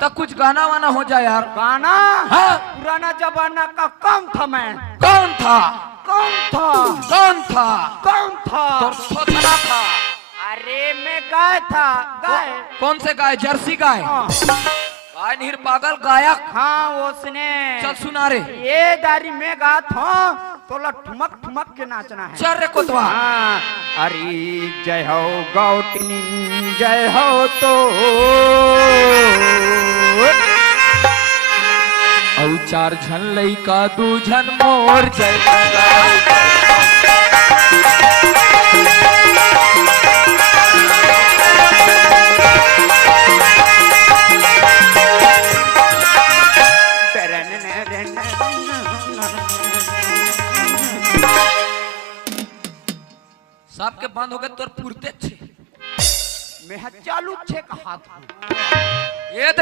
तो कुछ गाना वाना हो जाए यार। गाना? हाँ? पुराना जमाना का कौन था मैं? कौन था? कौन था? कौन था? कौन था? तो सोचना था। अरे मैं गाय था, गाय। कौन से गाय? जर्सी गाय? हाँ। गाय नहीं पागल, गायक। हाँ उसने। चल सुना रे। ये दारी में गा था तो ठुमक ठुमक के नाचना है। चल रे कोतवा। हाँ। अरे जय हो गौतनी जय हो तो औ चार झन लइका दू झन मोर जय सबके बंद हो गए तोर पुरते छे मैं चालू छे कहा था। ये